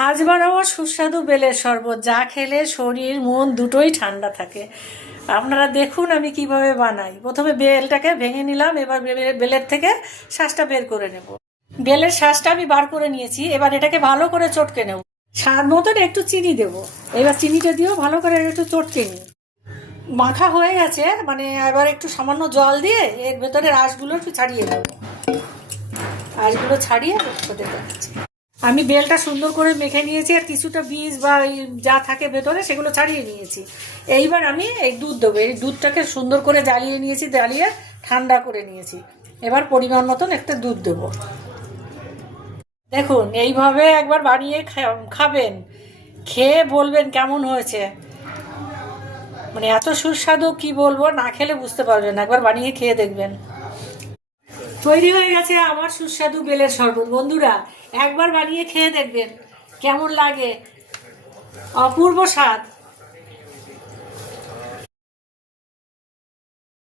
আজ বানাবো সুস্বাদু বেলের শরবত, যা খেলে শরীর মন দুটোই ঠান্ডা থাকে। আপনারা দেখুন আমি কিভাবে বানাই। প্রথমে বেলটাকে ভেঙে নিলাম, এবার বেলের থেকে শাঁসটা বের করে নেব। বেলের শাঁসটা আমি বার করে নিয়েছি, এবার এটাকে ভালো করে চটকে নেব। স্বাদ মতন একটু চিনি দেবো। এবার চিনিটা দিয়েও ভালো করে একটু চটকে নিই। মাখা হয়ে গেছে, মানে এবার একটু সামান্য জল দিয়ে এর ভেতরে আঁশগুলো একটু ছাড়িয়ে নেব। আঁশগুলো ছাড়িয়ে ওদের দেখাচ্ছি। আমি বেলটা সুন্দর করে মেখে নিয়েছি, আর কিছুটা বীজ বা যা থাকে ভেতরে সেগুলো ছাড়িয়ে নিয়েছি। এইবার আমি এই দুধ দেবো। এই দুধটাকে সুন্দর করে জ্বালিয়ে নিয়েছি, জ্বালিয়ে ঠান্ডা করে নিয়েছি। এবার পরিমাণ মতন একটা দুধ দেবো। দেখুন এইভাবে একবার বানিয়ে খাবেন, খেয়ে বলবেন কেমন হয়েছে। মানে এত সুস্বাদু কি বলবো, না খেলে বুঝতে পারবেন, একবার বানিয়ে খেয়ে দেখবেন। তৈরি হয়ে গেছে আমার সুস্বাদু বেলের শরবত। বন্ধুরা একবার বানিয়ে খেয়ে দেখবেন কেমন লাগে, অপূর্ব স্বাদ।